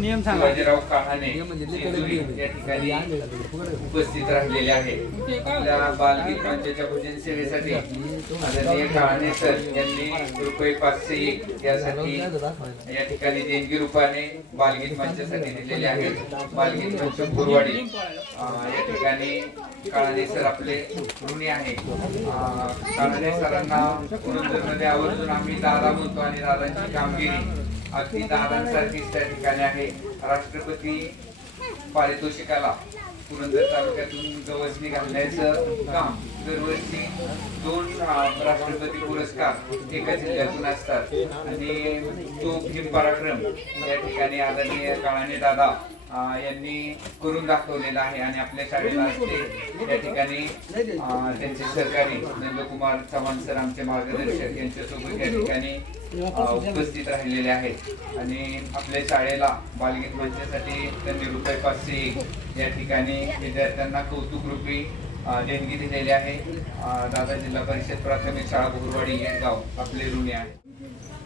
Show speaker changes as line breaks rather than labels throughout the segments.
नियम
शिवाजीराव कहाणे सिंधुली या ठिकाणी उपस्थित राहिलेले आहे. आपल्या बालगीत मंचाच्या भोजन सेवेसाठी आदरणीय कहाणे सर यांनी रुपये पाचशे एक यासाठी या ठिकाणी देणगी रूपाने बालगीत मंचासाठी दिलेले आहेत. बालगीत मंच गुरुवाडी या ठिकाणी काळाने सर आपले ऋणी आहे काळाने सरांना पुरंदरमध्ये आवर्जून आम्ही दादा म्हणतो आणि दादांची कामगिरी अगदी दादांसारखीच त्या ठिकाणी आहे. राष्ट्रपती पारितोषिकाला पुरंदर तालुक्यातून गवसणी घालण्याचं काम. दरवर्षी दोन राष्ट्रपती पुरस्कार एका जिल्ह्यातून असतात. आणि तो भीम पराक्रम या ठिकाणी आदरणीय काळाने दादा यांनी करून दाखवलेला आहे आणि आपल्या शाळेला त्या ठिकाणी त्यांचे सरकारी नंदकुमार चव्हाण सर आमचे मार्गदर्शक यांच्यासोबत या ठिकाणी उपस्थित राहिलेले आहेत. आणि आपल्या शाळेला बालगीत मंचासाठी त्यांनी रुपये पाचशे या ठिकाणी विद्यार्थ्यांना कौतुकरूपी देणगी दिलेली आहे. दादा जिल्हा परिषद प्राथमिक शाळा बोरवाडी गाव आपले ऋणी आहे.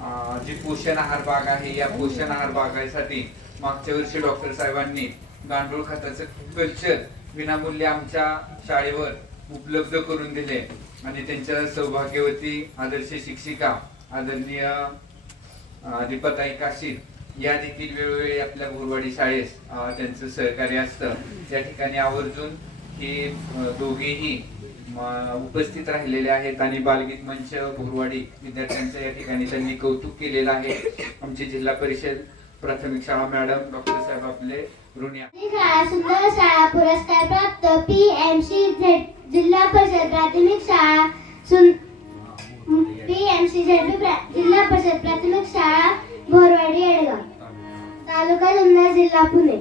जे जी पोषण आहार बाग आहे या पोषण आहार बागासाठी मागच्या वर्षी डॉक्टर साहेबांनी गांडूळ खताचं कल्चर विनामूल्य आमच्या शाळेवर उपलब्ध करून दिले. आणि त्यांच्या सौभाग्यवती आदर्श शिक्षिका आदरणीय दीपाताई या देखील वेळोवेळी आपल्या बोरवाडी शाळेस त्यांचं सहकार्य असतं. त्या ठिकाणी आवर्जून हे दोघेही उपस्थित राहिलेले आहेत आणि बालगीत मंच बोरवाडी विद्यार्थ्यांचं या ठिकाणी त्यांनी कौतुक केलेलं आहे. आमची जिल्हा परिषद प्राथमिक शाळा मॅडम डॉक्टर साहेब आपले ऋणी
शाळा सुंदर शाळा पुरस्कार प्राप्त पी एम सी झेड जिल्हा परिषद प्राथमिक शाळा पी एम सी झेड जिल्हा परिषद प्राथमिक शाळा भोरवाडी येडगाव. तालुका जुन्नर जिल्हा पुणे.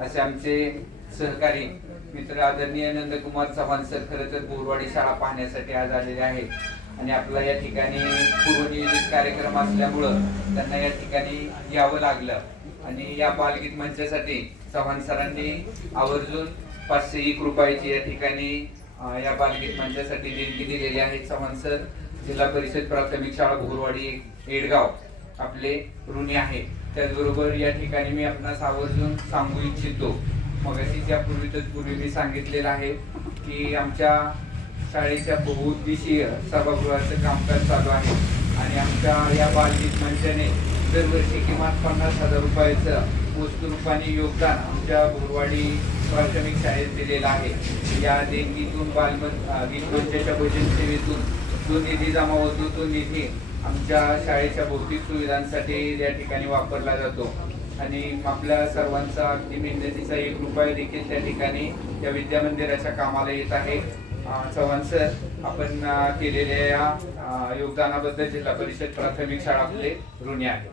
असे आमचे सहकारी मित्र आदरणीय नंदकुमार चव्हाण सर खरं तर बोरवाडी शाळा पाहण्यासाठी आज आलेले आहेत. आणि आपला या ठिकाणी पूर्वनियोजित कार्यक्रम असल्यामुळं त्यांना या ठिकाणी यावं लागलं. आणि या बालगीत मंचासाठी चव्हाण सरांनी आवर्जून पाचशे एक रुपयाची या ठिकाणी या बालगीत मंचासाठी देणगी दिलेली आहे. चव्हाण सर जिल्हा परिषद प्राथमिक शाळा भोरवाडी एडगाव आपले ऋणी आहे त्याचबरोबर या ठिकाणी मी आपणास आवर्जून सांगू इच्छितो. मगाशी यापूर्वीच पूर्वी मी सांगितलेलं आहे की आमच्या शाळेच्या बहुउद्देशीय सभागृहाचं कामकाज चालू आहे. आणि आमच्या या बालगीत मंचाने दरवर्षी किमान पन्नास हजार रुपयाचं वस्तू रूपाने योगदान आमच्या गुरुवाडी प्राथमिक शाळेत दिलेलं आहे. या देणगीतून बालमन गीत मंचाच्या भजन सेवेतून जो निधी जमा होतो तो निधी आमच्या शाळेच्या भौतिक सुविधांसाठी या ठिकाणी वापरला जातो आणि आपल्या सर्वांचा अगदी मेहनतीचा एक रुपया देखील त्या ठिकाणी या विद्या मंदिराच्या कामाला येत आहे चव्हाण सर आपण केलेल्या या योगदानाबद्दल जिल्हा परिषद प्राथमिक शाळा आपले ऋणी आहे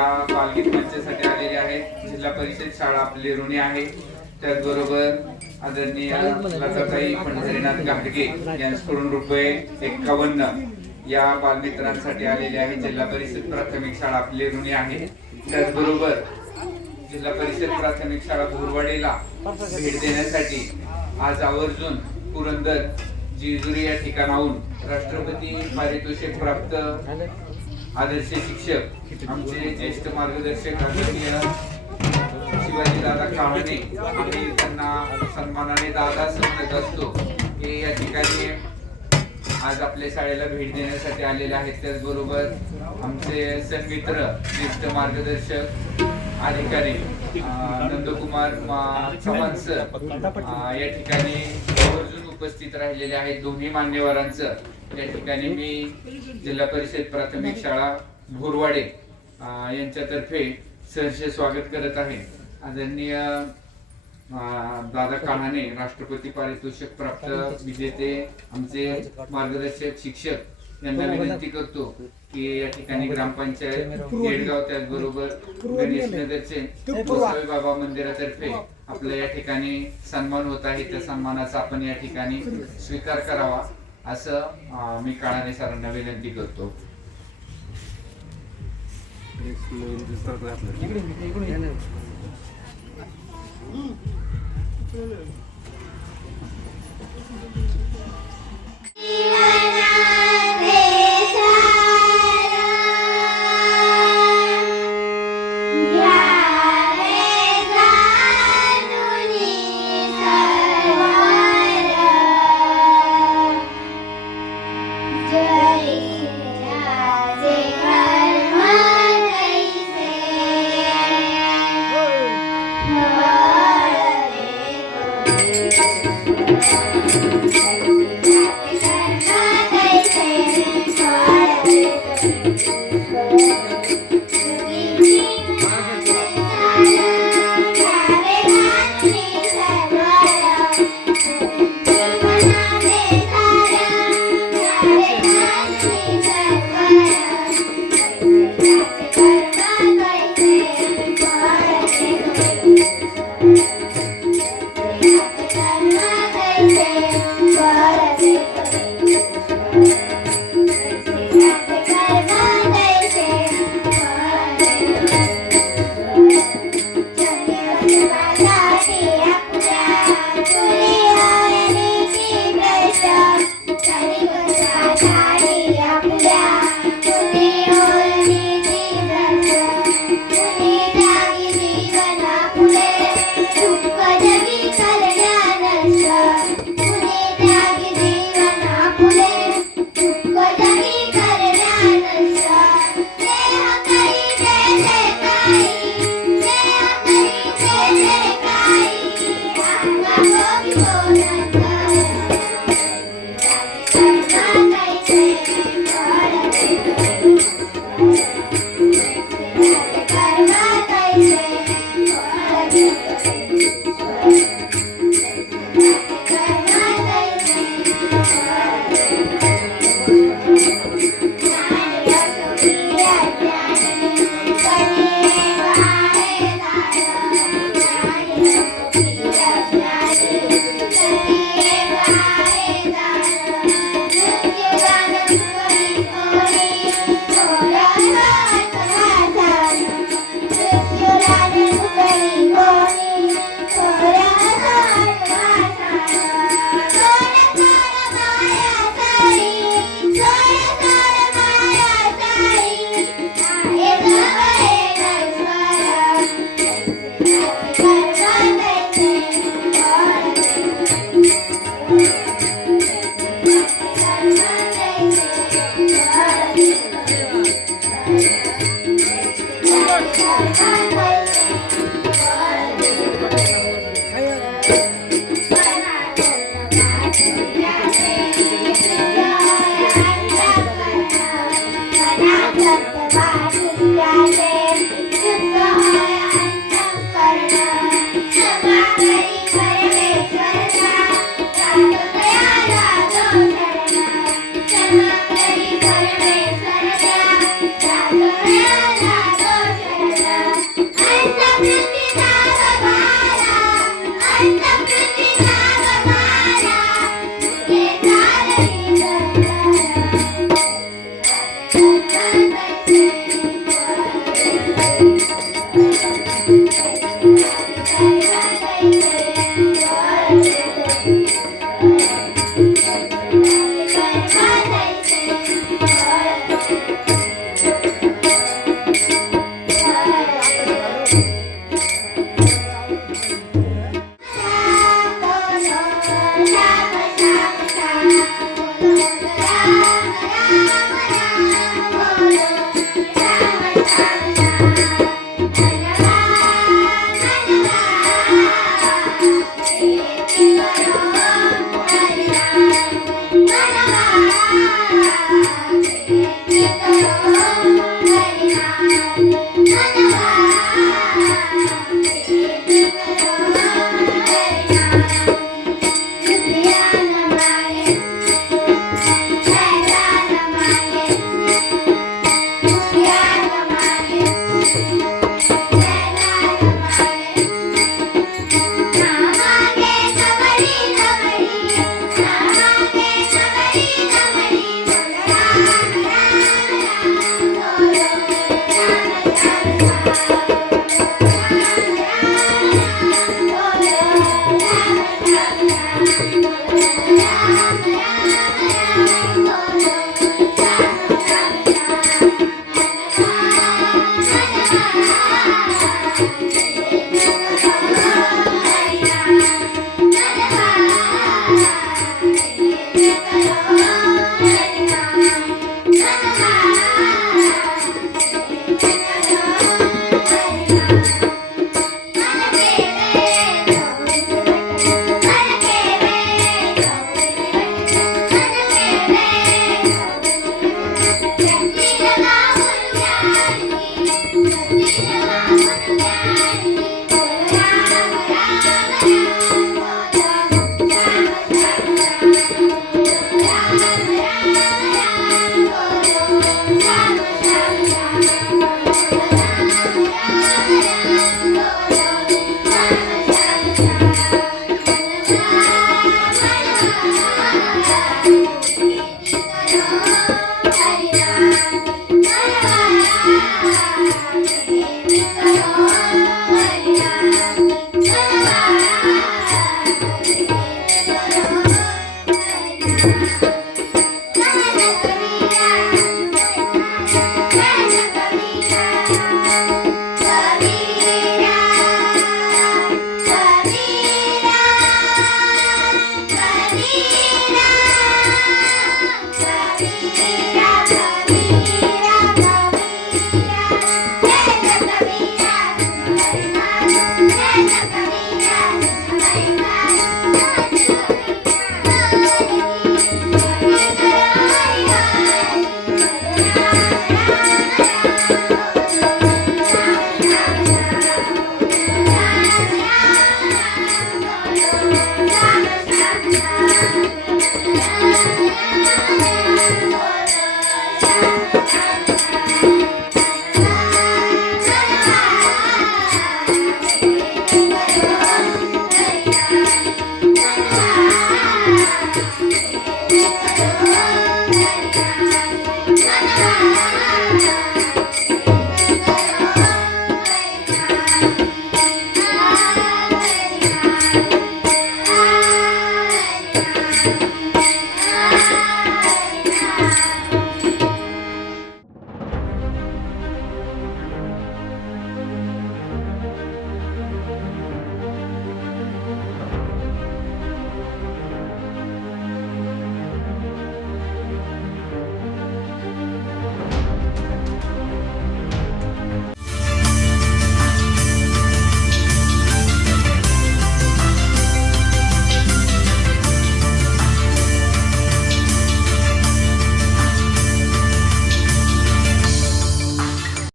या बालगीत मंचासाठी आलेले आहेत जिल्हा परिषद शाळा ऋणी आहे. त्याचबरोबर आदरणीय लताताई पंढरीनाथ गाडगे यांच्याकडून रुपये एकावन्न या बालमित्रांसाठी आलेले आहे. जिल्हा परिषद प्राथमिक शाळा लेरुणी आहे. त्याचबरोबर जिल्हा परिषद प्राथमिक शाळा भोरवाडीला भेट देण्यासाठी आज आवर्जून पुरंदर जिजुरी या ठिकाणाहून राष्ट्रपती पारितोषिक प्राप्त आदर्श शिक्षक आमचे ज्येष्ठ मार्गदर्शक आदरणीय शिवाजी दादा काळणे आम्ही त्यांना सन्मानाने दादा समजत असतो. हे या ठिकाणी आज आपल्या शाळेला भेट देण्यासाठी आलेले आहेत. त्याचबरोबर आमचे सन्मित्र ज्येष्ठ मार्गदर्शक अधिकारी नंदकुमार चव्हाण सर या ठिकाणी उपस्थित राहिलेले आहेत दोन्ही मान्यवरांचं. या ठिकाणी मी जिल्हा परिषद प्राथमिक शाळा भोरवाडे यांच्यातर्फे सहर्ष स्वागत करत आहे. आदरणीय दादा कान्हाने राष्ट्रपती पारितोषिक प्राप्त विजेते आमचे मार्गदर्शक शिक्षक यांना विनंती करतो की या ठिकाणी ग्रामपंचायत येडगाव त्याचबरोबर गणेश नगरचे गोसावी बाबा मंदिरातर्फे आपल्या या ठिकाणी सन्मान होत आहे. त्या सन्मानाचा आपण या ठिकाणी स्वीकार करावा असं मी काळाने सरांना विनंती करतो.
जय